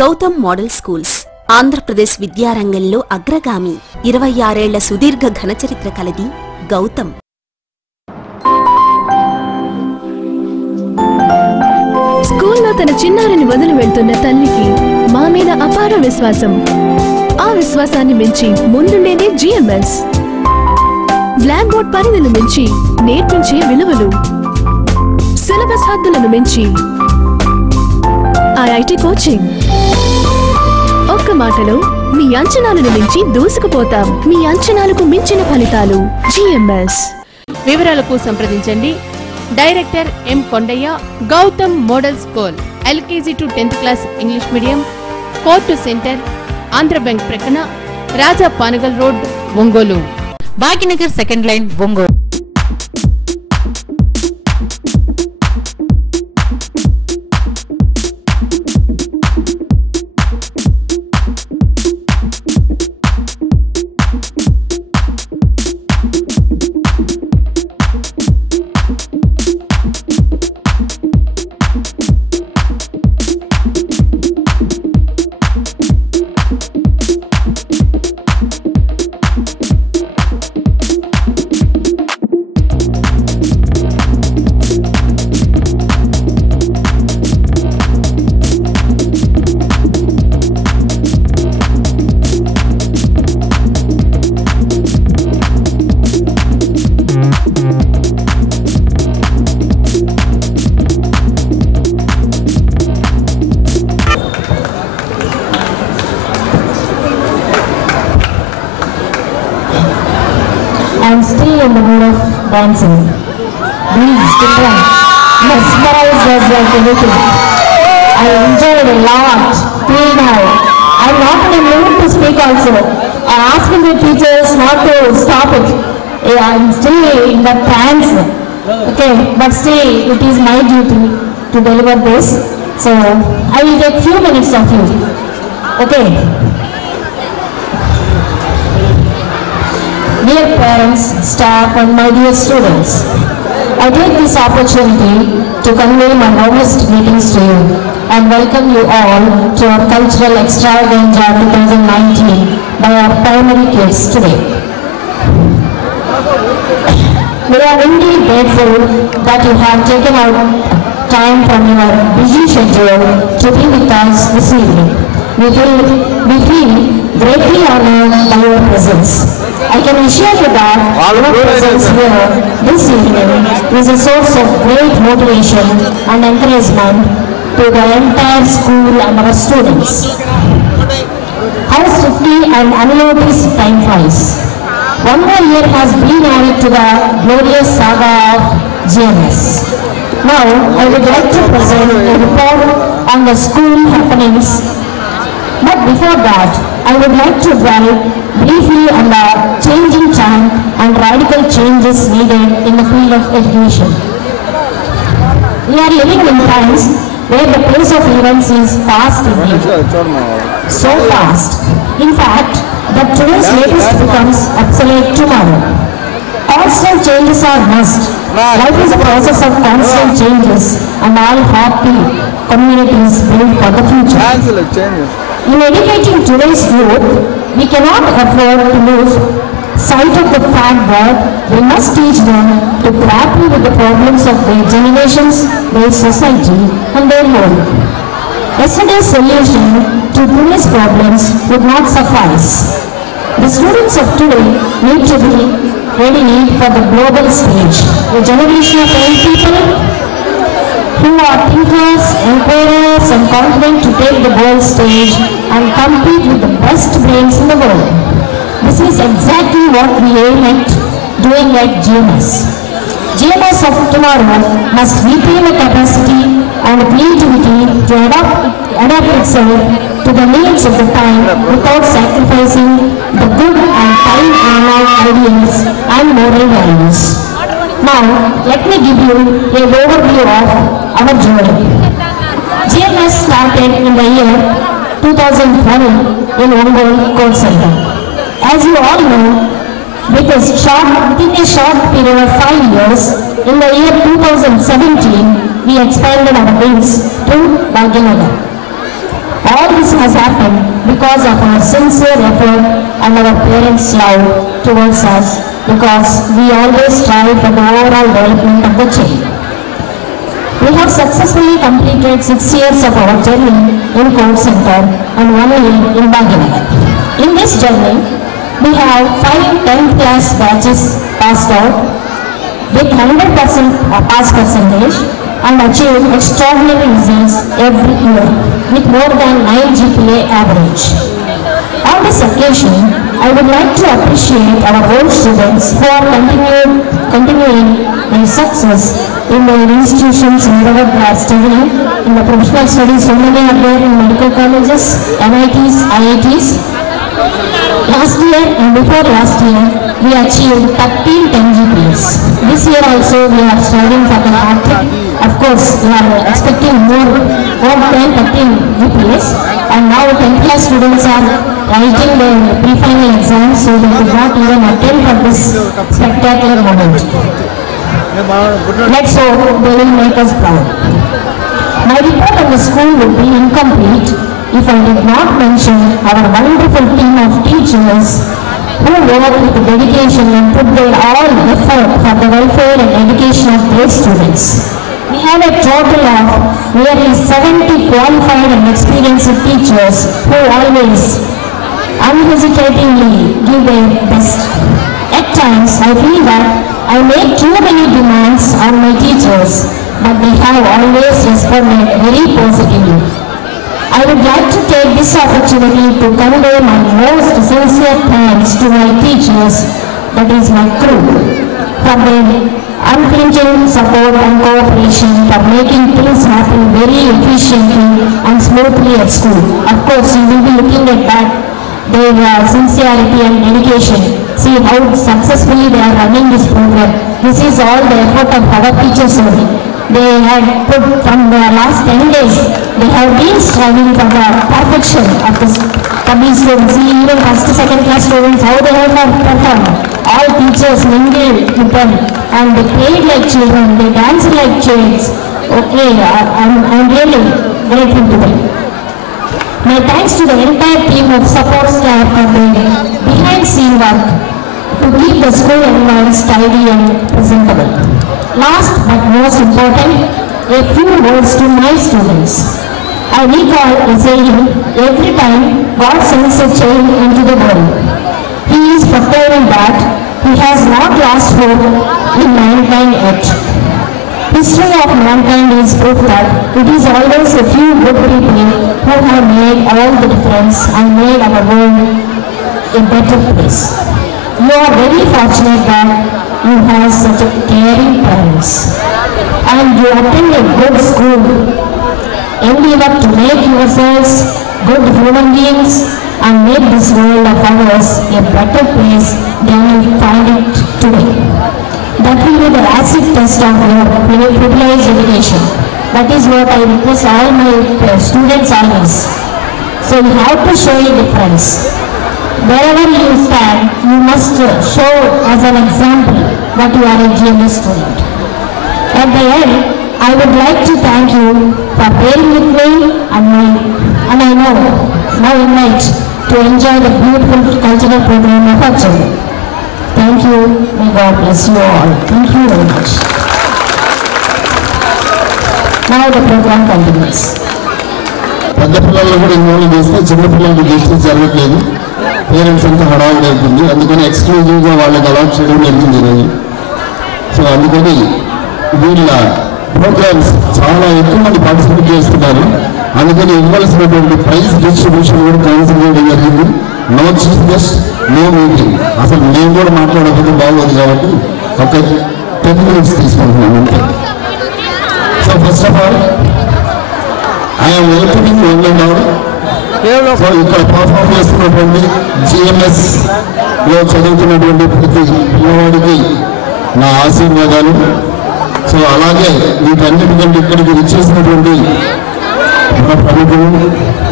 Gautam model schools Andhra Pradesh విద్యారంగంలో అగ్రగామి 26 ఏళ్ల సుదీర్ఘ ఘనచరిత్ర కలది గౌతమ్. స్కూల్లో తన చిన్నారిని వదిలి వెళ్తున్న తల్లికి మా మీద అపార విశ్వాసం. ఆ విశ్వాసాన్ని మించి ముందుండేదే జిఎంఎస్. బ్లాక్ బోర్డ్ పరిధిని మించి నేర్పించే విలువలు, సిలబస్ హద్దులను మించి ఐఐటి కోచింగ్. ఒక్క మాటలో మీ అంచనాలను మించి దూసుకుపోతాం. మీ అంచనాలకు మించిన ఫలితాలు జిఎంఎస్. వివరాలకు సంప్రదించండి director M Kondaiah, Gautam Model School, LKG to 10th class English medium, court centre, Andhra Bank ప్రక్కన, Raja Panagal Road, Ongole. Bhagyanagar second line, Ongole. I'm still in the mood of dancing. Breeze, different, mesmerized us like anything. I enjoyed a lot till now. I'm not in the mood to speak also. I'm asking the teachers not to stop it. I'm still in the trance. Okay, but still it is my duty to deliver this. So I will take few minutes of you. Okay. Dear parents, staff and my dear students, I take this opportunity to convey my warmest greetings to you and welcome you all to our cultural extravaganza 2019 by our primary kids today. We are indeed grateful that you have taken out time from your busy schedule to be with us this evening. We feel greatly honored by your presence. I can assure you that your presence here this evening is a source of great motivation and encouragement to the entire school and our students. How swiftly and unnoticed time flies. One more year has been added to the glorious saga of GMS. Now, I would like to present a report on the school happenings. But before that, I would like to dwell briefly on the changing time and radical changes needed in the field of education. We are living in times where the pace of events is fast indeed. So fast, in fact, that today's latest becomes obsolete tomorrow. Constant changes are must. Life is a process of constant changes and all happy communities build for the future. In educating today's youth, we cannot afford to lose sight of the fact that we must teach them to grapple with the problems of their generations, their society and their world. Yesterday's solution to today's problems would not suffice. The students of today need to be ready for the global stage. A generation of young people who are thinkers, encouragers and confident to take the world stage and compete with the best brains in the world. This is exactly what we aim at doing at GMS. GMS of tomorrow must retain a capacity and creativity to adapt itself to the needs of the time without sacrificing the good and high moral ideals and moral values. Now, let me give you an overview of our journey. GMS started in the year 2012 in Ongole Court Center. As you all know, within a short period of 5 years, in the year 2017, we expanded our wings to Bhaginagar. All this has happened because of our sincere effort and our parents' love towards us, because we always strive for the overall development of the child. We have successfully completed 6 years of our journey in Court Center and 1 year in Bhaginagar. In this journey, we have 5 10th class batches passed out with 100% pass percentage and achieved extraordinary results every year with more than 9 GPA average. On this occasion, I would like to appreciate our old students who are continuing their success in their institutions wherever they are studying. In the professional studies, so many are there in medical colleges, MITs, IITs. Last year and before last year, we achieved 13 10 GPAs. This year also we are striving for the hat-trick. Of course, we are expecting more than 13 GPAs, and now 10th class students are writing their pre-final exams, so they could not even attend for this spectacular moment. Let's hope they will make us proud. My report on the school would be incomplete if I did not mention our wonderful team of teachers who work with dedication and put their all effort for the welfare and education of their students. We have a total of nearly 70 qualified and experienced teachers who always unhesitatingly give their best. At times, I feel that I make too many demands on my teachers, but they have always responded very positively. I would like to take this opportunity to convey my most sincere thanks to my teachers, that is my crew, for their unflinching support and cooperation, for making things happen very efficiently and smoothly at school. Of course, you will be looking at that, their sincerity and dedication. See how successfully they are running this program. This is all the effort of our teachers only. They had put from the last 10 days, they have been striving for the perfection of this these students. See, even first, second class students, how they have performed. All teachers mingled with them and they played like children, they danced like childs. Okay, I'm really grateful to them. My thanks to the entire team of support staff for their behind scene work to keep the school environment tidy and presentable. Last but most important, a few words to my students. I recall a saying, every time God sends a child into the world, He is preparing that He has not lost hope in mankind yet. History of mankind is proof that it is always a few good people who have made all the difference and made our world a better place. You are very fortunate that you have such a caring parents and you attend a good school. Endeavor to make yourselves good human beings and make this world of ours a better place than you find it today. That will be the acid test of your privileged education. That is what I request all my students always. So you have to show a difference. Wherever you stand, you must show as an example that you are a GMS student. At the end, I would like to thank you for bearing with me and I know now invite to enjoy the beautiful cultural program of our children. Thank you. May God bless you all. Thank you very much. Now the program continues. పెద్ద పిల్లలు కూడా involve చేస్తే చిన్న పిల్లలకి చేస్తే జరగట్లేదు. Parents అంతా హడావుడి అవుతుంది. అందుకని ఎక్స్క్లూజివ్గా వాళ్ళకి అలాట్ చేయడం జరిగింది. సో అందుకని వీళ్ళ ప్రోగ్రామ్స్ చాలా ఎక్కువ మంది పార్టిసిపేట్ చేస్తున్నారు. అందుకని ఇవ్వాల్సినటువంటి ప్రైజ్ డిస్ట్రిబ్యూషన్ కూడా క్యాన్సిల్ చేయడం జరిగింది. No chief guest, no meeting. అసలు నేను కూడా మాట్లాడకపోతే బాగోదు కాబట్టి ఒక 10 minutes తీసుకుంటున్నాను అంతే. So first of all I'm welcoming one and all. So ఇక్కడ పర్ఫార్మ్ చేస్తున్నటువంటి GMS లో చదువుతున్నటువంటి ప్రతి పిల్లవాడికి నా ఆశీర్వాదాలు. సో అలాగే వీటన్నిటికంటే ఇక్కడికి వచ్చేసినటువంటి మన ప్రభుత్వం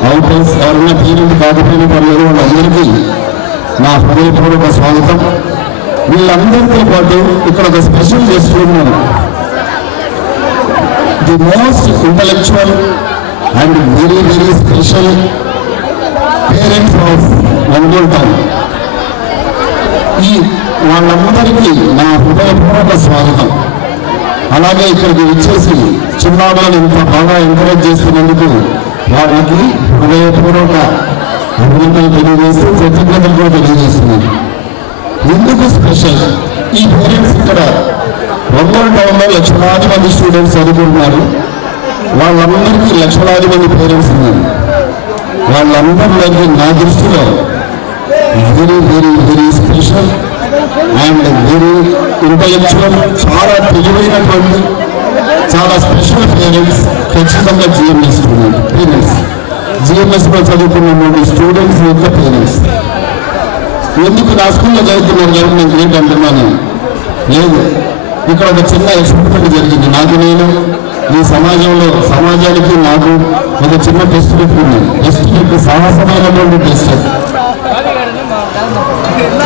అవుటర్స్ ఎవరైనా పేరెంట్ కాకపోయినా పర్లేదు వాళ్ళందరికీ నా హృదయపూర్వక స్వాగతం. వీళ్ళందరితో పాటు ఇక్కడ ఒక స్పెషల్ గెస్ట్ ఉన్నాను. The most intellectual and very very special parents of Ongole town. ఈ వాళ్ళందరికీ నా హృదయపూర్వక స్వాగతం. అలాగే ఇక్కడికి వచ్చేసి చిన్నారులను ఇంత బాగా ఎంకరేజ్ చేస్తున్నందుకు వాళ్ళకి హృదయపూర్వక అభినందనలు తెలియజేస్తూ కృతజ్ఞతలు కూడా తెలియజేస్తున్నాను. ఎందుకు స్పెషల్? ఈ పేరెంట్స్ ఇక్కడ ఒంగోలు టౌన్లో లక్షలాది మంది స్టూడెంట్స్ చదువుకుంటున్నారు. వాళ్ళందరికీ లక్షలాది మంది పేరెంట్స్ ఉన్నారు. వాళ్ళందరిలోకి నా దృష్టిలో very very very special and very intellectual, చాలా తెలివైనటువంటి చాలా స్పెషల్ పేరెంట్స్ ఖచ్చితంగా జిఎంఎస్ పేరెంట్స్. జిఎంఎస్లో చదువుకున్నటువంటి స్టూడెంట్స్ యొక్క పేరెంట్స్. ఎందుకు నా స్కూల్లో చదువుతున్నారు కాబట్టి నేను గ్రేట్ అంటున్నాను? లేదు, ఇక్కడ ఒక చిన్న ఎక్స్పెరిమెంట్ జరిగింది. నేను ఈ సమాజానికి నాకు ఒక చిన్న టెస్ట్ పెట్టుకున్నాను. టెస్ట్ పెట్టి సాహసమైనటువంటి టెస్ట్.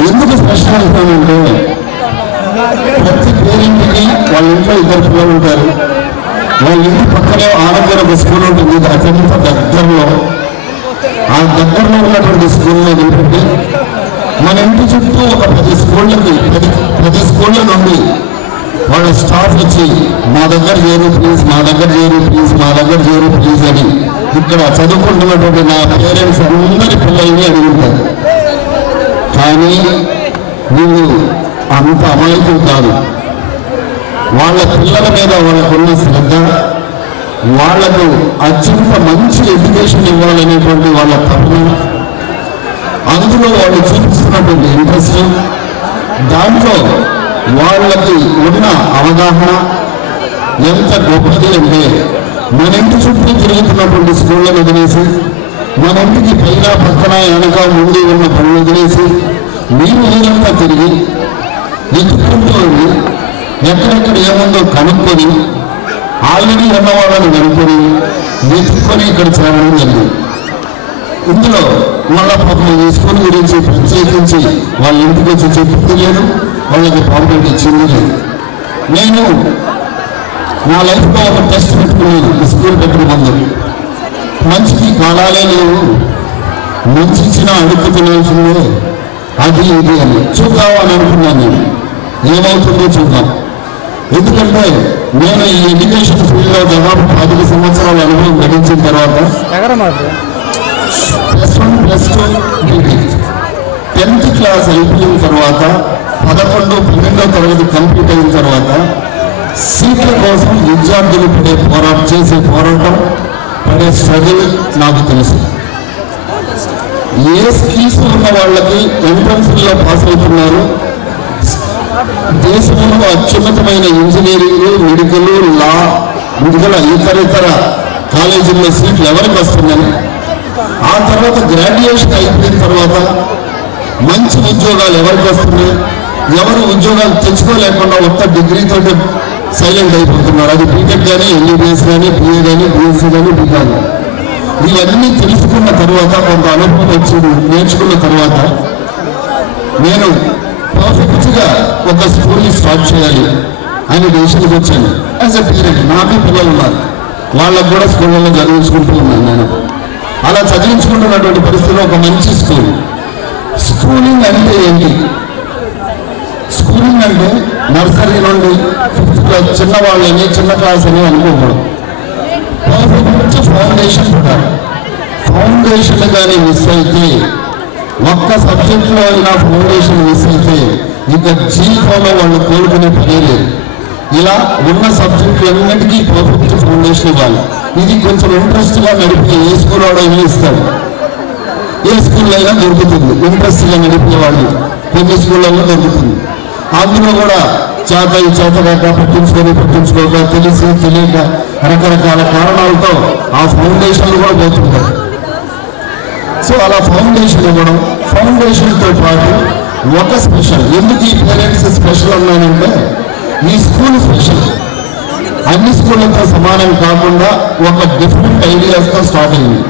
ఎందుకు స్పెషల్ అంటానంటే ప్రతి పేరెంట్కి వాళ్ళ ఇంట్లో ఇద్దరు పిల్లలు ఉంటారు. వాళ్ళ ఇంటి పక్కనే ఆరోగ్య ఒక స్కూల్ ఉంటుంది. అత్యంత దగ్గరలో ఆ దగ్గరలో ఉన్నటువంటి స్కూల్లో నిలబెట్టి మన ఇంటి చుట్టూ ఒక 10 స్కూళ్ళ నుండి వాళ్ళ స్టాఫ్ వచ్చి మా దగ్గర చేరు ప్లీజ్, మా దగ్గర చేరు ప్లీజ్, మా దగ్గర చేరు ప్లీజ్ అని ఇక్కడ చదువుకుంటున్నటువంటి నా పేరెంట్స్ అందరి పిల్లల్ని అడుగుతారు. కానీ వీళ్ళు అంత అమాయకులు కాదు. వాళ్ళ పిల్లల మీద వాళ్ళకున్న శ్రద్ధ, వాళ్లకు అత్యంత మంచి ఎడ్యుకేషన్ ఇవ్వాలనేటువంటి వాళ్ళ తపన, అందులో వాళ్ళు చూపిస్తున్నటువంటి ఇంట్రెస్ట్, దాంట్లో వాళ్ళకి ఉన్న అవగాహన ఎంత గొప్పది అంటే మన ఇంటి చుట్టూ తిరుగుతున్నటువంటి స్కూళ్ళను వదిలేసి, మన ఇంటికి పైన పక్కన వెనక ముందు ఉన్న పనులు వదిలేసి మీరు ఊరంతా తిరిగి ఎత్తుకుంటూ వెళ్ళి ఎక్కడెక్కడ ఏముందో కనుక్కొని ఆల్రెడీ ఉన్న వాళ్ళని కనుక్కొని వెతుక్కొని ఇక్కడ చేరడం జరిగింది. ఇందులో మళ్ళా పాపం ఈ స్కూల్ గురించి ప్రత్యేకించి వాళ్ళ ఇంటికి వచ్చి చెప్పింది లేదు, వాళ్ళకి పాంప్లెట్ ఇచ్చింది లేదు. నేను నా లైఫ్లో ఒక టెస్ట్ పెట్టుకున్నాను. ఈ స్కూల్ పెట్టిన ముందు మంచికి కాలాలే లేవు, మంచి ఇచ్చినా అడుగు తినాల్సిందే, అది ఇది అని చూద్దామని అనుకున్నాను. నేను ఏమవుతుందో చూద్దాం. ఎందుకంటే నేను ఈ ఎడ్యుకేషన్ ఫీల్డ్లో దాదాపు 10 సంవత్సరాల అనుభవం గడించిన తర్వాత +1, +2 10th క్లాస్ అయిపోయిన తర్వాత 11, 12వ తరగతి కంప్లీట్ అయిన తర్వాత సీట్ల కోసం విద్యార్థులు చేసే పోరాటం, పడే స్ట్రగుల్ నాకు తెలుసు. ఏ స్కిల్స్ ఉన్న వాళ్ళకి ఎంట్రన్స్లో పాస్ అవుతున్నారు. దేశంలో అత్యున్నతమైన ఇంజనీరింగ్, మెడికల్, లా, ఇతర కాలేజీల్లో సీట్లు ఎవరికి వస్తున్నాయి. ఆ తర్వాత గ్రాడ్యుయేషన్ అయిపోయిన తర్వాత మంచి ఉద్యోగాలు ఎవరికి వస్తున్నాయి. ఎవరు ఉద్యోగాలు తెచ్చుకోలేకుండా ఒక్క డిగ్రీతో సైలెంట్ అయిపోతున్నారు. అది బీటెక్ కానీ, ఎంబీబీఎస్ కానీ, బిఏ కానీ, బీఎస్సీ కానీ, బీకామ్. ఇవన్నీ తెలుసుకున్న తర్వాత, కొంత అనుభవం వచ్చి నేర్చుకున్న తర్వాత నేను పర్ఫెక్ట్గా ఒక స్కూల్ని స్టార్ట్ చేయాలి అని డెసిషన్కి వచ్చాను. యాజ్ ఎ పేరెంట్, నాకు పిల్లలు ఉన్నారు, వాళ్ళకు కూడా స్కూళ్ళలో చదివించుకుంటూ ఉన్నాను. నేను అలా చదివించుకుంటున్నటువంటి పరిస్థితిలో ఒక మంచి స్కూల్. స్కూలింగ్ అంటే ఏంటి? స్కూలింగ్ అంటే నర్సరీ నుండి 5th క్లాస్ చిన్నవాళ్ళని, చిన్న క్లాస్ అని అనుకోకూడదు. పర్ఫెక్ట్ ఫౌండేషన్ పెట్టాలి. ఫౌండేషన్ కానీ మిస్ అయితే, ఒక్క సబ్జెక్ట్లో అయినా ఫౌండేషన్ మిస్ అయితే ఇక జీవితంలో వాళ్ళు కోరుకునే పనే లేదు. ఇలా ఉన్న సబ్జెక్టులన్నిటికీ పర్ఫెక్ట్ ఫౌండేషన్ ఇవ్వాలి. ఇది కొంచెం ఇంట్రెస్ట్గా నడిపే ఏ స్కూల్ వాడో ఇస్తాడు. ఏ స్కూల్లో అయినా దొరుకుతుంది. ఇంట్రెస్ట్గా నడిపే వాళ్ళు కొన్ని స్కూళ్ళల్లో దొరుకుతుంది. అందులో కూడా చేతగాక పట్టించుకోక తెలిసి తెలియక రకరకాల కారణాలతో ఆ ఫౌండేషన్లు కూడా పోతుంటారు. సో అలా ఫౌండేషన్ ఇవ్వడం, ఫౌండేషన్తో పాటు ఒక స్పెషల్. ఎందుకు ఈ పేరెంట్స్ స్పెషల్ అన్నానంటే ఈ స్కూల్ స్పెషల్. అన్ని స్కూళ్ళతో సమానం కాకుండా ఒక డిఫరెంట్ ఐడియాస్తో స్టార్ట్ అయింది.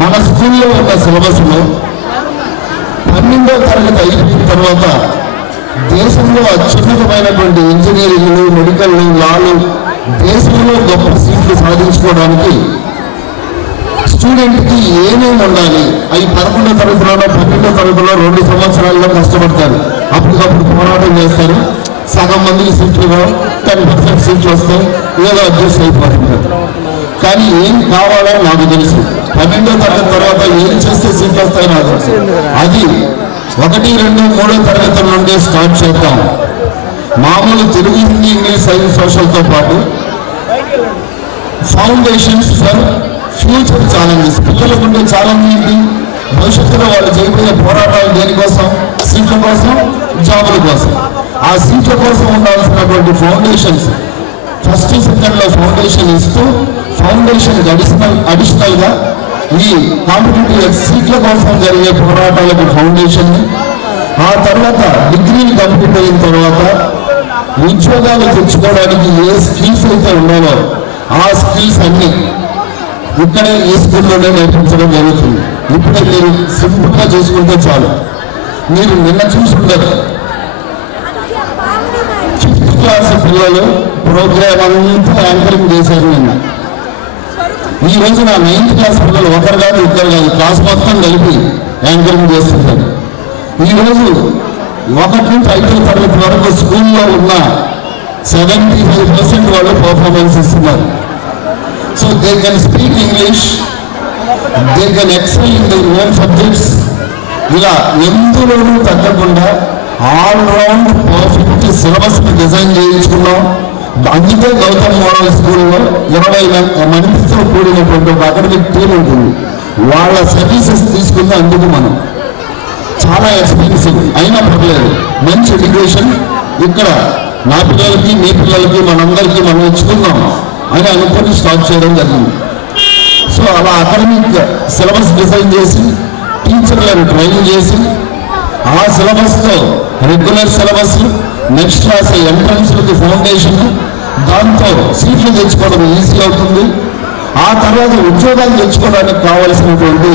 మన స్కూల్లో ఉన్న సిలబస్లో 12వ తరగతి అయిపోయిన తర్వాత దేశంలో అత్యున్నతమైనటువంటి ఇంజనీరింగ్లు, మెడికల్, లాలు, దేశంలో గొప్ప సీట్లు సాధించుకోవడానికి స్టూడెంట్కి ఏమేమి ఉండాలి, అవి 11వ తరగతిలోనో 12వ తరగతిలో 2 సంవత్సరాల్లో కష్టపడతారు. అప్పటికప్పుడు పోరాటం చేస్తారు. సగం మందికి సీట్లు 10% సీట్లు వస్తాయి, ఏదో అడ్జస్ట్ అయిపోతుంటారు. కానీ ఏం కావాలో నాకు తెలుసు. 12వ తరగతి తర్వాత ఏం చేస్తే సీట్లు వస్తాయో నాకు తెలుసు. అది 1, 2, 3వ తరగతుల నుండి స్టార్ట్ చేద్దాం. మామూలు తెలుగు, హిందీ, ఇంగ్లీష్, సైన్స్, సోషల్తో పాటు ఫౌండేషన్స్ ఫర్ ఫ్యూచర్ ఛాలెంజెస్. పిల్లలకు ఉండే ఛాలెంజ్ ఏంటి? భవిష్యత్తులో వాళ్ళు చేయబోయే పోరాటాలు దేనికోసం? సీట్ల కోసం, జాబుల కోసం. ఆ సీట్ల కోసం ఉండాల్సినటువంటి ఫౌండేషన్స్ ఫస్ట్, సెకండ్లో ఫౌండేషన్ ఇస్తూ ఫౌండేషన్ అడిషనల్గా ఈ కాంపిటేటివ్ సీట్ల కోసం జరిగే పోరాటాలకు ఫౌండేషన్, ఆ తర్వాత డిగ్రీలు కంప్లీట్ అయిన తర్వాత ఉద్యోగాలు తెచ్చుకోవడానికి ఏ స్కిల్స్ అయితే ఉండాలో ఆ స్కిల్స్ అన్నీ ఇక్కడే ఈ స్కూల్లోనే నేర్పించడం జరుగుతుంది. ఇప్పుడే మీరు సింపుల్గా చూసుకుంటే చాలు. మీరు నిన్న చూసుకుంటారు 5th క్లాస్ పిల్లలు ప్రోగ్రామ్ అంతా యాంకరింగ్ చేశారు నిన్న. ఈ రోజు నా 9th క్లాస్ పిల్లలు ఒకరు కాదు, ఇద్దరు కాదు, క్లాస్ మొత్తం కలిపి యాంకరింగ్ చేస్తుంటారు. ఈరోజు 1 నుంచి 5వ తరగతి వరకు స్కూల్లో ఉన్న 75% వాళ్ళు పర్ఫార్మెన్స్ ఇస్తున్నారు. So they can speak English, they can XL in the own subjects. ఇలా ఎందులోనూ తగ్గకుండా ఆల్రౌండ్ పర్ఫెక్ట్ సిలబస్ని డిజైన్ చేయించుకున్నాం. అందుకే గౌతమ్ మోడల్ స్కూల్లో 20 మందితో కూడినటువంటి ఒక అకాడమిక్ టీం ఉంటుంది. వాళ్ళ సర్వీసెస్ తీసుకున్న అందుకు మనం చాలా ఎక్స్పెన్సివ్ అయినా పర్లేదు, మంచి ఎడ్యుకేషన్ ఇక్కడ నా పిల్లలకి, మీ పిల్లలకి, మనందరికీ మనం ఇచ్చుకుందాం అని అనుకుని స్టార్ట్ చేయడం జరిగింది. సో అలా అకాడమిక్ సిలబస్ డిజైన్ చేసి టీచర్లను ట్రైన్ చేసి ఆ సిలబస్తో రెగ్యులర్ సిలబస్, నెక్స్ట్ క్లాస్ ఎంట్రన్స్లకి ఫౌండేషన్, దాంతో సీట్లు తెచ్చుకోవడం ఈజీ అవుతుంది. ఆ తర్వాత ఉద్యోగాలు తెచ్చుకోవడానికి కావలసినటువంటి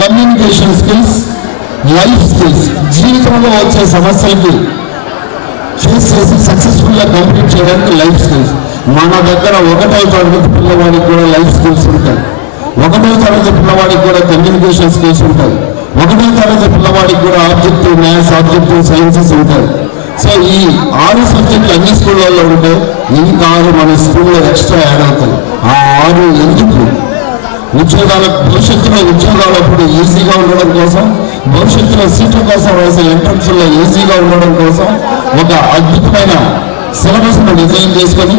కమ్యూనికేషన్ స్కిల్స్, లైఫ్ స్కిల్స్, జీవితంలో వచ్చే సమస్యలకి ఫేస్ చేసి సక్సెస్ఫుల్గా కంప్లీట్ చేయడానికి లైఫ్ స్కిల్స్. మన దగ్గర 1వ తరగతి పిల్లవాడికి కూడా లైఫ్ స్కిల్స్ ఉంటాయి, 1వ తరగతి పిల్లవాడికి కూడా కమ్యూనికేషన్ స్కిల్స్ ఉంటాయి, 1వ తరగతి పిల్లవాడికి కూడా ఆబ్జెక్టివ్ మ్యాథ్స్, ఆబ్జెక్టివ్ సైన్సెస్ ఉంటాయి. సో ఈ 6 సబ్జెక్టులు అన్ని స్కూళ్ళల్లో ఉంటాయి. ఇంకా 6 మన స్కూల్లో ఎక్స్ట్రా యాడ్ అవుతాయి. ఆ 6 ఎందుకు? భవిష్యత్తులో ఉద్యోగాలప్పుడు ఈజీగా ఉండడం కోసం, భవిష్యత్తులో సీట్ల కోసం వేసే ఎంట్రన్స్లో ఈజీగా ఉండడం కోసం ఒక అద్భుతమైన సిలబస్ను డిజైన్ చేసుకొని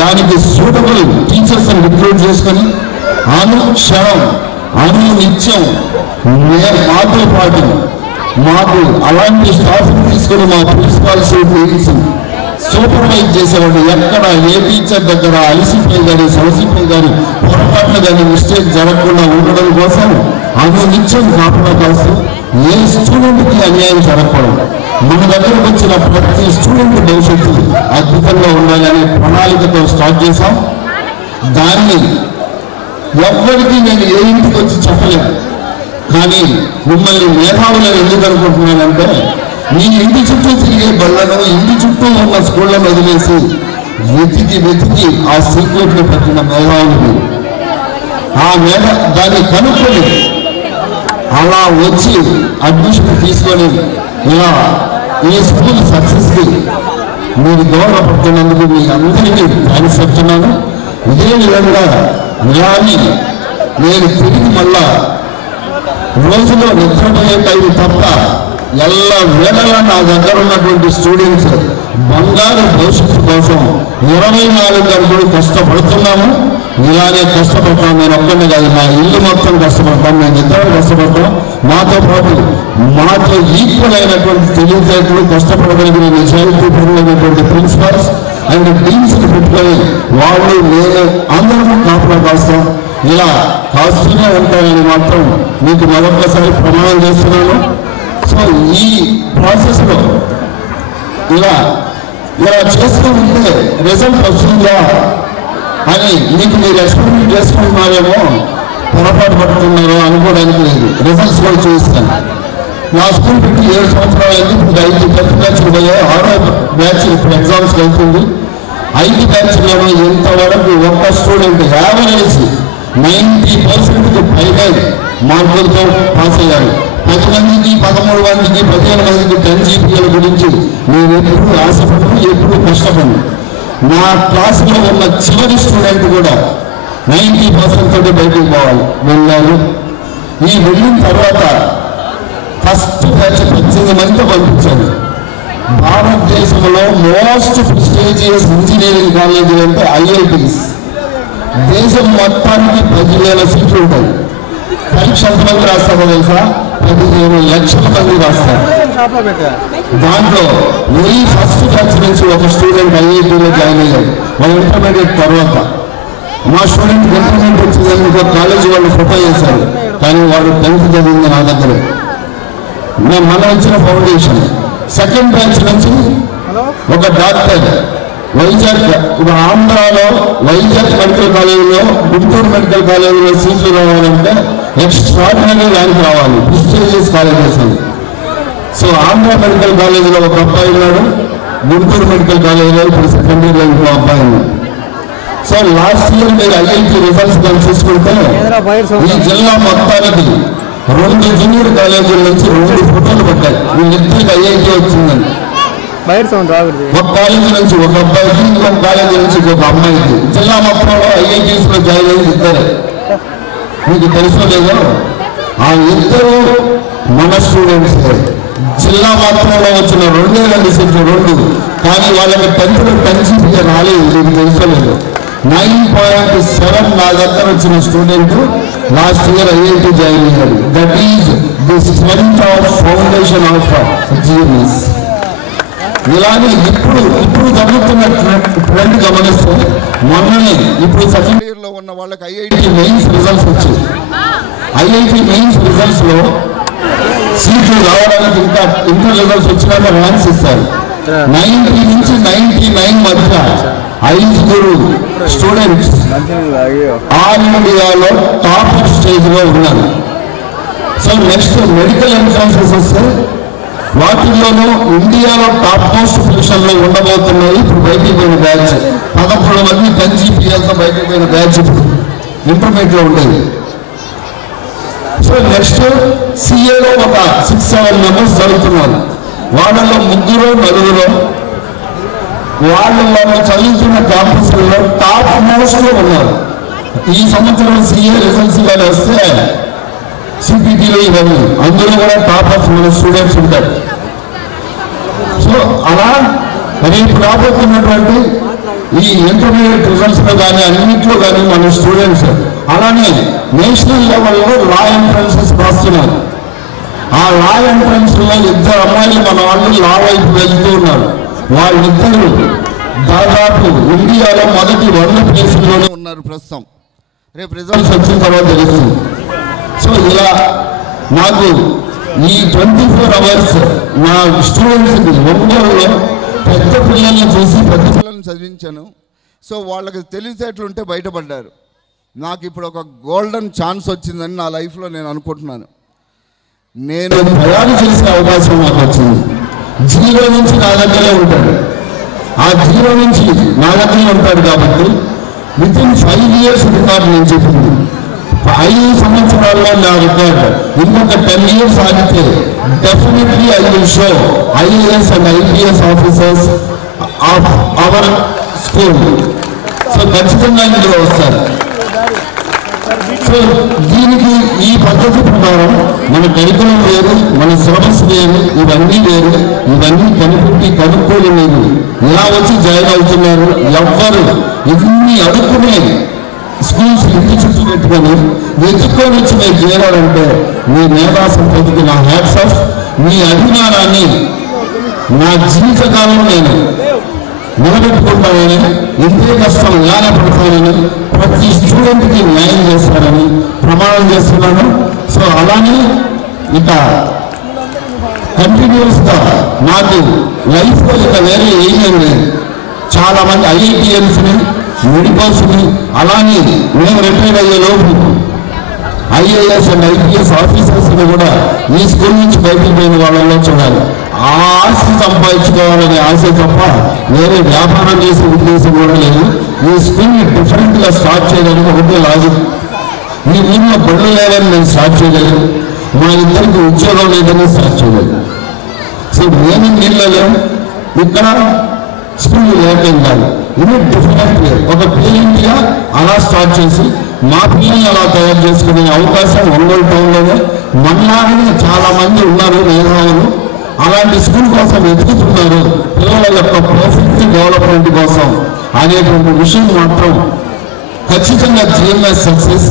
దానికి సూటబుల్ టీచర్స్ని రిక్రూట్ చేసుకొని అనుక్షణం నిత్యం మాతో పాటు మాకు అలాంటి స్టాఫ్ని తీసుకొని మా ప్రిన్సిపాల్స్, డీన్స్ సూపర్వైజ్ చేసేవాడు. ఎక్కడ ఏ టీచర్ దగ్గర అలసిపోయి కానీ, సలసిపోయి కానీ, పొరపాట్లు కానీ మిస్టేక్ జరగకుండా ఉండడం కోసం నిత్యం కాపలా కాస్తూ ఏ స్టూడెంట్కి అన్యాయం జరగకూడదు, మన దగ్గరకు వచ్చిన ప్రతి స్టూడెంట్ భవిష్యత్తు అద్భుతంగా ఉండాలనే ప్రణాళికతో స్టార్ట్ చేశాం. దాన్ని ఎవ్వరికీ నేను ఏ ఇంటికి వచ్చి చెప్పలేను. కానీ మిమ్మల్ని మేధావులను ఎందుకు అనుకుంటున్నానంటే, మీ ఇంటి చుట్టూ తిరిగే బళ్ళను, ఇంటి చుట్టూ ఉన్న స్కూళ్ళను వదిలేసి వెతికి ఆ సీక్రెట్ని పెట్టిన మేధావులు మీరు. ఆ దాన్ని కనుక్కొని అలా వచ్చి అడ్మిషన్ తీసుకొని ఇలా ఈ స్కూల్ సక్సెస్కి మీరు దోహదపడుతున్నందుకు మీ అందరికీ థ్యాంక్స్ చెప్తున్నాను. ఇదే విధంగా ఇలాని నేను తిరిగి మళ్ళా రోజులో నిద్రపోయే టైం తప్ప వేళలా నా దగ్గర ఉన్నటువంటి స్టూడెంట్స్ బంగారు భవిష్యత్తు కోసం 24 గంటలు కష్టపడుతున్నాము. ఇలానే కష్టపడతాం. నేను ఒక్కనే కాదు, నా ఇల్లు మొత్తం కష్టపడతాం, మేము ఇద్దరు కష్టపడతాం. మాతో పాటు మాతో ఈక్వల్ అయినటువంటి తెలివితేటలు, కష్టపడగలిగిన నిజాయితీపరులైనటువంటి ప్రిన్సిపాల్స్ అండ్ డీన్స్ని పెట్టుకొని వాళ్ళు, నేను అందరూ కాపులా కాస్తాం. ఇలా కాస్తూనే ఉంటాయని మాత్రం మీకు మరొకసారి ప్రమాణం చేస్తున్నాను. సో ఈ ప్రాసెస్లో ఇలా చేస్తూ ఉంటే రిజల్ట్ వస్తుందా అని మీకు మీరు ఎక్స్పెరిమెంట్ చేసుకుంటున్నారేమో, పొరపాటు పడుతున్నారో అనుకోవడానికి లేదు. రిజల్ట్స్ కూడా చూస్తాను. నా స్కూల్ పెట్టి 7 సంవత్సరాలు అయింది. ఇప్పుడు 5 10 బ్యాచ్లు పోయాయి. 6వ బ్యాచ్ ఇప్పుడు ఎగ్జామ్స్కి వెళ్తుంది. 5 బ్యాచ్లలో ఇంతవరకు ఒక్క స్టూడెంట్ యావరేజ్ 90% పైగా మార్కులతో పాస్ అయ్యారు. 10 మందికి 13 మందికి 15 మందికి 10 GPA గురించి నేను ఎప్పుడు ఆశపడను, ఎప్పుడు కష్టపడను. నా క్లాసులో ఉన్న చివరి స్టూడెంట్ కూడా 90% తోటి బయటికి వెళ్ళారు. ఈ వెళ్ళిన తర్వాత ఫస్ట్ బ్యాచ్ 18 మందితో పంపించాను. భారతదేశంలో మోస్ట్ ప్రెస్టీజియస్ ఇంజనీరింగ్ కాలేజీలు అంటే IITs. దేశం మొత్తానికి 10,000 సీట్లు ఉంటాయి. పరీక్ష ఎంతమంది రాస్తారో తెలుసా? 15 లక్షల మంది రాస్తారు. దాంట్లో ఈ ఫస్ట్ బ్యాచ్ నుంచి ఒక స్టూడెంట్ IITలో జాయిన్ అయ్యాడు. మన ఇంటర్మీడియట్ తర్వాత మా స్టూడెంట్ ఇంటర్మీడియట్ వచ్చిందని ఇంకో కాలేజీ వాళ్ళు ఫోటో చేశారు. కానీ వాడు 10th చదివింది నా దగ్గరే. మనం ఇచ్చిన ఫౌండేషన్. సెకండ్ బ్యాచ్ నుంచి ఒక డాక్టర్ వైజాగ్, ఇప్పుడు ఆంధ్రాలో వైజాగ్ మెడికల్ కాలేజీలో, గుంటూరు మెడికల్ కాలేజీలో సీట్లు రావాలంటే ఎక్స్ట్రాడినరీ ర్యాంక్ రావాలి. ప్రెస్టీజియస్ కాలేజెస్ అని. సో ఆంధ్ర మెడికల్ కాలేజీలో ఒక అబ్బాయి ఉన్నాడు. గుంటూరు మెడికల్ కాలేజీలో ఇప్పుడు సెకండ్ ఇయర్లో ఇంకో అబ్బాయి ఉన్నాడు. సో లాస్ట్ ఇయర్ మీరు IIT రిజల్ట్స్ కానీ చూసుకుంటే ఈ జిల్లా మొత్తానికి 2 జూనియర్ కాలేజీల నుంచి 2 ఫోటోలు పడ్డాయి. వీళ్ళిద్దరికి IIT వచ్చిందని. ఒక కాలేజీ నుంచి ఒక అబ్బాయికి, ఇంకొక కాలేజీ నుంచి ఒక అమ్మాయికి. జిల్లా మొత్తంలో IITs లో జాయిన్ అయ్యి ఇద్దరే. మీకు తెలుసో లేదో, ఆ ఇద్దరు మన స్టూడెంట్స్. జిల్లా మొత్తంలో వచ్చిన 2 సీట్లు 2, కానీ వాళ్ళకి 10th 10 GPA రాలేదు. మీకు తెలుసో లేదు. 9.7 నా దగ్గర వచ్చిన student last year IIT join అయ్యాడు. That is the strength of foundation of GMS. ఇలాగే ఇప్పుడు జరుగుతున్న ట్రెండ్ గమనిస్తే, మొన్ననే ఇప్పుడు సెకండ్ ఇయర్లో ఉన్న వాళ్ళకి IIT మెయిన్స్ రిజల్ట్స్ వచ్చాయి. IIT మెయిన్స్ రిజల్ట్స్లో సీట్లు రావడానికి ఇంకా ఇంటర్ రిజల్ట్స్ వచ్చినాక ర్యాంక్స్ ఇస్తారు. 90 నుంచి 99 మధ్య 5 స్టూడెంట్స్ ఆల్ ఇండియాలో టాప్ స్టేజ్లో ఉన్నారు. సో నెక్స్ట్ మెడికల్ ఎంట్రన్సెస్ వస్తే వాటిల్లోనూ ఇండియాలో టాప్ మోస్ట్ పొజిషన్లో ఉండబోతున్నాయి. ఇప్పుడు బయటికి పోయిన బ్యాచ్ 11 మంది 10 GPAలతో బయటికి పోయిన బ్యాచ్ ఇప్పుడు ఇంటర్మీడియట్లో ఉండేది. సో నెక్స్ట్ CAలో ఒక 6-7 మెంబర్స్ చదువుతున్నారు. వాళ్ళలో 3-4 వాళ్ళు చదువుతున్న క్యాంపస్లలో టాప్ మోస్ట్లో ఉన్నారు. ఈ సంవత్సరం CA రిజల్ట్స్ కానీ వస్తే CPTలో ఇవన్నీ అందులో కూడా టాప్ ఆఫ్ మన స్టూడెంట్స్ ఉంటారు. సో అలా రేపు రాబోతున్నటువంటి ఈ ఇంటర్మీడియట్ రిజల్ట్స్లో కానీ అన్నింటిలో కానీ మన స్టూడెంట్స్ అలానే నేషనల్ లెవెల్లో లా ఎంట్రన్సెస్ రాస్తున్నారు. ఆ లా ఎంట్రన్స్లో 2 అమ్మాయిలు మన వాళ్ళు లా వైపు వెళ్తూ ఉన్నారు. వాళ్ళిద్దరూ దాదాపు ఇండియాలో మొదటి 100 ప్లేసుల్లోనే ఉన్నారు ప్రస్తుతం. రేపు రిజల్ట్స్ వచ్చిన తర్వాత తెలుస్తుంది. సో ఇలా నాకు ఈ 24 అవర్స్ నా స్టూడెంట్స్కి ఒంగోలులో పెద్ద పిల్లల్ని చూసి పెద్ద పిల్లల్ని చదివించాను. సో వాళ్ళకి తెలివితేటలుంటే బయటపడ్డారు. నాకు ఇప్పుడు ఒక గోల్డెన్ ఛాన్స్ వచ్చిందని నా లైఫ్లో నేను అనుకుంటున్నాను. నేను తయారు చేసే అవకాశం నాకు వచ్చింది. 0 నుంచి నా దగ్గరే ఉంటాడు. ఆ 0 నుంచి నా దగ్గరే ఉంటాడు కాబట్టి వితిన్ 5 years రికార్డు నేను చెప్పింది. 5 సంవత్సరాల్లో నా రికార్డు ఇంకొక 10 years ఆగితే definitely I will show IAS and IPS officers of our school. So ఖచ్చితంగా ఇందులో వస్తారు. సో దీనికి ఈ పద్ధతి ప్రకారం మన కరికులం వేరు, మన సిలబస్ వేరు, ఇవన్నీ వేరు. ఇవన్నీ కనుక్కోలు లేదు. ఇలా వచ్చి జాయిన్ అవుతున్నారు. ఎవ్వరు ఇన్ని అడుక్కునే స్కూల్స్ ఇంటి చుట్టూ పెట్టుకొని వెతుక్కొని వచ్చి మీరు చేరాలంటే మీ మేధా సంపత్తికి నా హ్యాట్స్ ఆఫ్. మీ అభిమానాన్ని నా జీవితకాలం నేను నిలబెట్టుకుంటానని, ఎంతే కష్టం ఎలా పడతానని, ప్రతి స్టూడెంట్కి న్యాయం చేస్తానని ప్రమాణం చేస్తున్నాను. సో అలానే ఇక కంటిన్యూస్గా నాకు లైఫ్లో ఇక వేరే ఏం లేదు. చాలామంది ఐఐటిఎల్స్ని మెడికల్స్ని అలానే మేము రిటైర్ అయ్యే లోపు ఐఏఎస్ అండ్ ఐపీఎస్ ఆఫీసర్స్ని కూడా ఈ స్కూల్ నుంచి బయటకు పోయిన వాళ్ళలో చూడాలి. ఆ ఆస్తి సంపాదించుకోవాలనే ఆశ తప్ప వేరే వ్యాపారం చేసే ఉద్దేశం కూడా లేదు. ఈ స్కూల్ని డిఫరెంట్గా స్టార్ట్ చేయడానికి ఒకటే లాజిక్. ఈ ఊళ్ళో బడులు లేదని నేను స్టార్ట్ చేయలేదు, మా ఇద్దరికి ఉద్యోగం లేదని స్టార్ట్ చేయలేదు. సో నేను నీళ్ళలో ఇక్కడ స్కూల్ లేకేం కాదు, ఇది డిఫరెంట్ వే. ఒక పేరెంట్గా అలా స్టార్ట్ చేసి మా పిల్లల్ని అలా తయారు చేసుకునే అవకాశం ఒంగోలు టౌన్లోనే మనలాగానే చాలా మంది ఉన్నారు మేధావులు. అలాంటి స్కూల్ కోసం వెతుకుతున్నారు, పిల్లల యొక్క పర్ఫెక్ట్ డెవలప్మెంట్ కోసం అనేటువంటి విషయం మాత్రం ఖచ్చితంగా జిఎంఎస్ సక్సెస్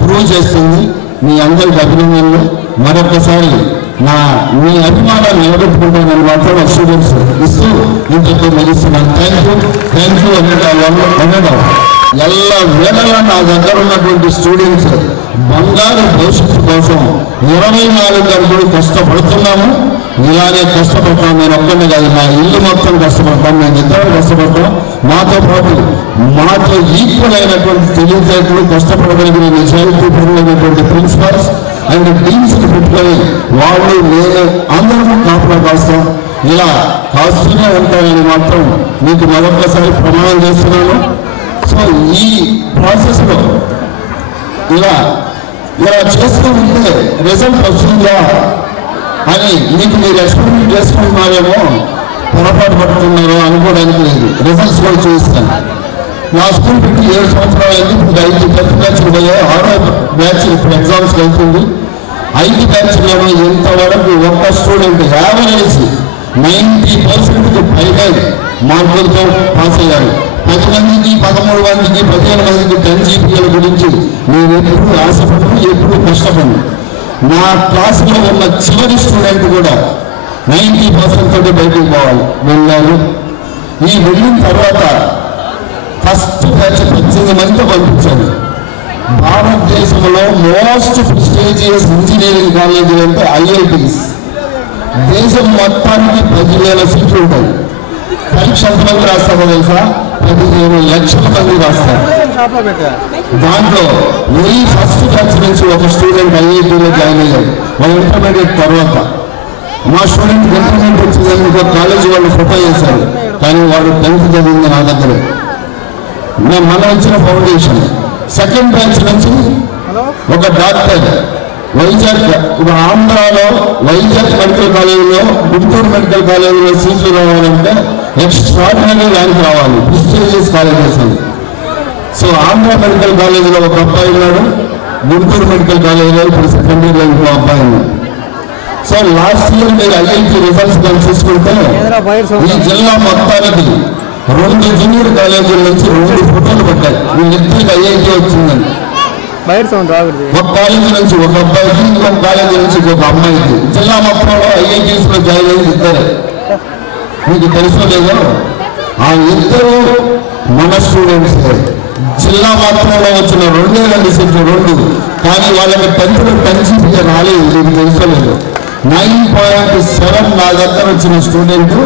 ప్రూవ్ చేస్తుంది. మీ అందరికి అభినందనలు. మరొకసారి మీ అభిమానాన్ని నిలబెట్టుకుంటానని మాత్రం స్టూడెంట్స్ ఇస్తూ ఇంతతో ముగిస్తున్నాను. థ్యాంక్ యూ అనడం ఎల్ల వేళలా నా దగ్గర ఉన్నటువంటి స్టూడెంట్స్ బంగారు భవిష్యత్తు కోసం 24 గంటలు కష్టపడుతున్నాము. ఇలానే కష్టపడతాం. నేను ఒక్కనే కాదు, నా ఇల్లు మొత్తం కష్టపడతాం, మేము ఇద్దరు కష్టపడతాం. మాతో పాటు మాతో ఈక్వల్ అయినటువంటి తెలివితేటలు కష్టపడగలిగిన నిజాయితీపరులైనటువంటి ప్రిన్సిపల్స్ అండ్ టీమ్స్ని పెట్టుకొని వాళ్ళు నేను అందరూ కాపులా కాస్తాం. ఇలా కాస్తూనే ఉంటాయని మాత్రం మీకు మరొకసారి ప్రమాణం చేస్తున్నాను. సో ఈ ప్రాసెస్లో ఇలా చేస్తూ ఉంటే రిజల్ట్ వస్తుందా అని మీకు మీరు ఎక్స్పెరిమెంట్ చేసుకుంటున్నారేమో, పొరపాటు పడుతున్నారో అనుకోవడానికి లేదు. రిజల్ట్స్ కూడా చూపిస్తాను. నా స్కూల్ పెట్టి 7 సంవత్సరాలు అయింది. ఇప్పుడు 5 10th బ్యాచ్లు పోయాయి. 6వ బ్యాచ్ ఇప్పుడు ఎగ్జామ్స్ వెళ్తుంది. 5 బ్యాచ్లను ఇంతవరకు ఒక్క స్టూడెంట్ యావరేజ్ 90% పైగా మార్కులతో పాస్ అయ్యారు. 10 మందికి 13 మందికి 15 మందికి 10 GPAల గురించి నేను ఎప్పుడు ఆశపడను, ఎప్పుడు కష్టపడను. నా క్లాసులో ఉన్న చివరి స్టూడెంట్ కూడా 90% తోటి బయటకు పోవాలి వెళ్ళారు. ఈ వెళ్ళిన తర్వాత ఫస్ట్ బ్యాచ్ 18 మందితో పంపించాను. భారతదేశంలో మోస్ట్ ప్రెస్టీజియస్ ఇంజనీరింగ్ కాలేజీలు అంటే ఐఐటీస్. దేశం మొత్తానికి 10,000 సీట్లు ఉంటాయి. పరీక్ష ఎంతమంది రాస్తారో తెలుసా? 15 లక్షల మంది రాస్తారు. దాంట్లో వెరీ ఫస్ట్ బ్యాచ్ నుంచి ఒక స్టూడెంట్ ఐఐటీలో జాయిన్ అయ్యాడు. వాళ్ళ ఇంటర్మీడియట్ తర్వాత మా స్టూడెంట్ ఇంటర్మీడియట్ వచ్చిందని ఇంకో కాలేజీ వాళ్ళు ఫోటో చేశారు, కానీ వాడు 10th చదివింది నా దగ్గరే. మనం ఇచ్చిన ఫౌండేషన్. సెకండ్ బ్యాచ్ నుంచి ఒక డాక్టర్ వైజాగ్, ఇప్పుడు ఆంధ్రాలో వైజాగ్ మెడికల్ కాలేజీలో, గుంటూరు మెడికల్ కాలేజీలో సీట్లు రావాలంటే ఎక్స్ట్రాడినరీ ర్యాంక్ రావాలి, ప్రెస్టీజియస్ కాలేజెస్ అని. సో ఆంధ్ర మెడికల్ కాలేజీలో ఒక అబ్బాయి ఉన్నాడు, గుంటూరు మెడికల్ కాలేజీలో ఇప్పుడు సెకండ్ ఇయర్లో ఇంకో అబ్బాయి ఉన్నాడు. సో లాస్ట్ ఇయర్ మీరు ఐఐటీ రిజల్ట్స్ కానీ చూసుకుంటే ఈ జిల్లా మొత్తానికి 2 జూనియర్ కాలేజీల నుంచి 2 ఫోటోలు పడ్డాయి. వీళ్ళిద్దరికి ఐఐటీ వచ్చిందని. ఒక కాలేజీ నుంచి ఒక అబ్బాయికి, ఇంకొక కాలేజీ నుంచి ఇంకొక అమ్మాయికి. జిల్లా మొత్తంలో ఐఐటీస్ లో జాయిన్ అయ్యి ఇద్దరే. మీకు తెలుసో లేదో, ఆ ఇద్దరు మన స్టూడెంట్స్. జిల్లా మొత్తంలో వచ్చిన 2 సీట్లు 2, కానీ వాళ్ళకి 10th 10 GPA రాలేదు. మీకు తెలుసో లేదు, 9.7 నా దగ్గర వచ్చిన student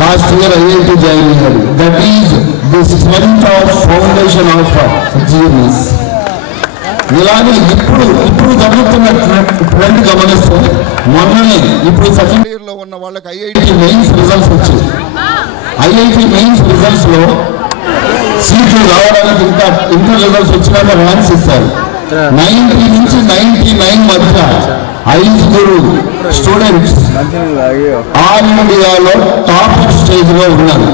last year IIT join అయ్యారు. That is the strength of foundation of GMS. ఇలాగే ఇప్పుడు జరుగుతున్న ట్రెండ్ గమనిస్తే మొన్ననే ఇప్పుడు సెకండ్ ఇయర్లో ఉన్న వాళ్ళకి ఐఐటీ మెయిన్స్ రిజల్ట్స్ వచ్చాయి. ఐఐటీ మెయిన్స్ రిజల్ట్స్ లో సీట్లు రావడానికి ఇంకా ఇంటర్ రిజల్ట్స్ వచ్చినాక ర్యాంక్స్ ఇస్తారు. 90 నుంచి 99 మధ్య 5 స్టూడెంట్స్ ఆల్ ఇండియాలో టాప్ స్టేజ్ లో ఉన్నారు.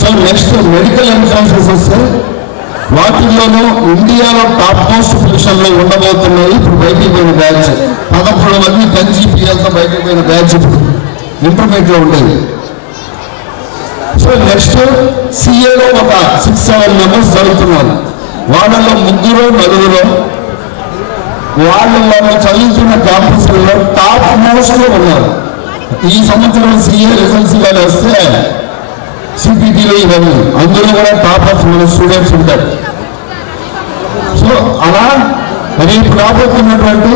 సో నెక్స్ట్ మెడికల్ ఎంట్రన్సెస్ వస్తే వాటిల్లోనూ ఇండియాలో టాప్ మోస్ట్ పొజిషన్ లో ఉండబోతున్నాయి. ఇప్పుడు బయటికి పోయిన బ్యాచ్ 11 మంది 10 GPAలతో బయటకు పోయిన బ్యాచ్ ఇప్పుడు ఇంటర్మీడియట్ లో ఉండేది. సో నెక్స్ట్ సిఏలో ఒక 6-7 మెంబర్స్ చదువుతున్నారు. వాళ్ళలో 3-4 వాళ్ళు చదువుతున్న క్యాంపస్లలో టాప్ మోస్ట్ లో ఉన్నారు. ఈ సంవత్సరం సిఏ రిజల్ట్స్ కానీ వస్తే సిపిటీలో ఇవన్నీ అందులో కూడా టాప్ ఆఫ్ మన స్టూడెంట్స్ ఉంటారు. సో అలా రేపు రాబోతున్నటువంటి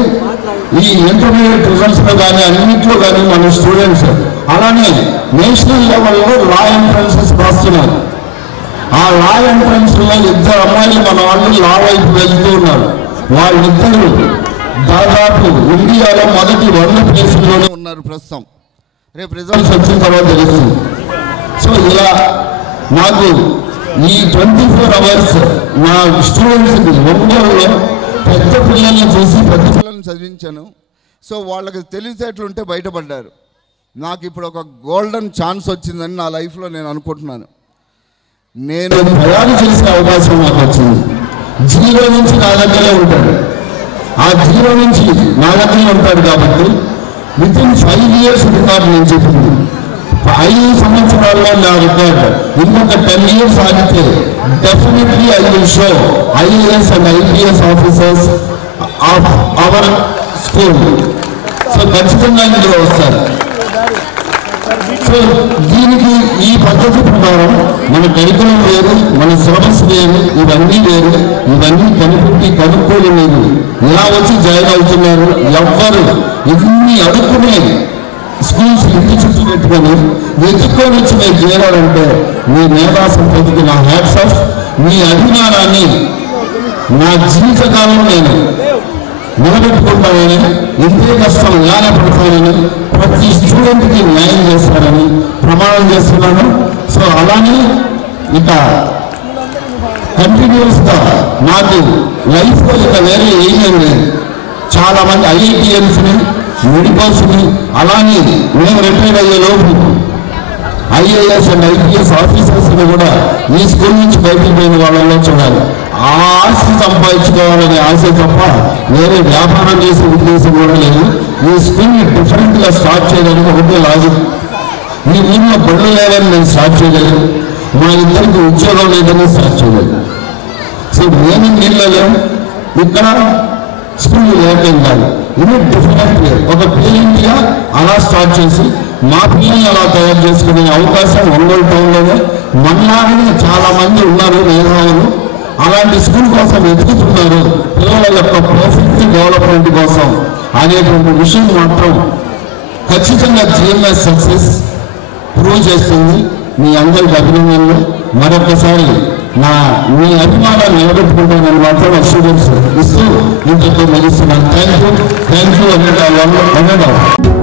ఈ ఇంటర్మీడియట్ రిజల్ట్స్లో కానీ అన్నింటిలో కానీ మన స్టూడెంట్స్ అలానే నేషనల్ లెవెల్లో లా ఎంట్రన్సెస్ రాస్తున్నారు. ఆ లా ఎంట్రన్స్లో 2 అమ్మాయిలు మన వాళ్ళు లా వైపు వెళ్తూ ఉన్నారు. వాళ్ళిద్దరూ దాదాపు ఇండియాలో మొదటి 100 ప్లేసుల్లోనే ఉన్నారు ప్రస్తుతం. రేపు రిజల్ట్స్ వచ్చిన తర్వాత తెలుస్తుంది. సో ఇలా నాకు ఈ 24 hours నా స్టూడెంట్స్కి ఒంగోలులో పెద్ద పిల్లల్ని చూసి పెద్ద పిల్లల్ని చదివించాను. సో వాళ్ళకి తెలివితేటలుంటే బయటపడ్డారు. నాకు ఇప్పుడు ఒక గోల్డెన్ ఛాన్స్ వచ్చిందని నా లైఫ్లో నేను అనుకుంటున్నాను. నేను తయారు చేసే అవకాశం నాకు వచ్చింది. 0 నుంచి నా దగ్గరే ఉంటాడు. ఆ 0 నుంచి నా దగ్గరే ఉంటాడు కాబట్టి వితిన్ 5 years రికార్డు నేను చెప్పింది. 5 సంవత్సరాల్లో నా రికార్డు ఇంకొక 10 years ఆగితే definitely I will show IAS and IPS officers of our school. So ఖచ్చితంగా ఇందులో వస్తారు. సో దీనికి ఈ పద్ధతి ప్రకారం మన కరికులం వేరు, మన సిలబస్ వేరు, ఇవన్నీ వేరు. ఇవన్నీ కనిపెట్టి కనుక్కోలు లేదు. ఇలా వచ్చి జాయిన్ అవుతున్నారు. ఎవ్వరు ఇన్ని అడుక్కునే స్కూల్స్ ఇంటి చుట్టూ పెట్టుకొని వెతుక్కొని వచ్చి మీరు చేరారంటే మీ మేధా సంపత్తికి నా హ్యాట్స్ ఆఫ్. మీ అభిమానాన్ని నా జీవితకాలం నేను నిలబెట్టుకుంటానని, ఇంతే కష్టం ఇలానే పడతానని, ప్రతి స్టూడెంట్కి న్యాయం చేస్తానని ప్రమాణం చేస్తున్నాను. సో అలానే ఇక కంటిన్యూస్గా నాకు లైఫ్లో ఇక వేరే ఏం లేదు. చాలామంది IITiansని, మెడికల్స్ని, అలానే మేము రిటైర్ అయ్యే లోపు IAS అండ్ IPS ఆఫీసర్స్ని కూడా ఈ స్కూల్ నుంచి బయటకు పోయిన వాళ్ళలో చూడాలి. ఆ ఆస్తి సంపాదించుకోవాలనే ఆశ తప్ప వేరే వ్యాపారం చేసే ఉద్దేశం కూడా లేదు. ఈ స్కూల్ని డిఫరెంట్గా స్టార్ట్ చేయడానికి ఒకటే లాజిక్. ఈ ఊళ్ళో బళ్ళు లేదని నేను స్టార్ట్ చేయలేదు, మా ఇద్దరికి ఉద్యోగం లేదని స్టార్ట్ చేయలేదు. సో నేను నీళ్ళలో ఇక్కడ స్కూల్ లేకుండా ఇది డిఫరెంట్ ఒక పేరెంట్గా అలా స్టార్ట్ చేసి మా పిల్లల్ని అలా తయారు చేసుకునే అవకాశం ఒంగోలు టౌన్లోనే మన్నారని చాలామంది ఉన్నారు మేధావులు. అలాంటి స్కూల్ కోసం వెతుకుతున్నారు పిల్లల యొక్క పర్ఫెక్ట్ డెవలప్మెంట్ కోసం అనేటువంటి విషయం మాత్రం ఖచ్చితంగా GMS సక్సెస్ ప్రూవ్ చేస్తుంది. మీ అందరికి అభినందనలు. మరొకసారి మీ అభిమానాన్ని నిలబెట్టుకుంటానని మాత్రం అష్యూరెన్స్ ఇస్తూ ఇంతతో ముగిస్తున్నాను. థ్యాంక్ యూ అనేది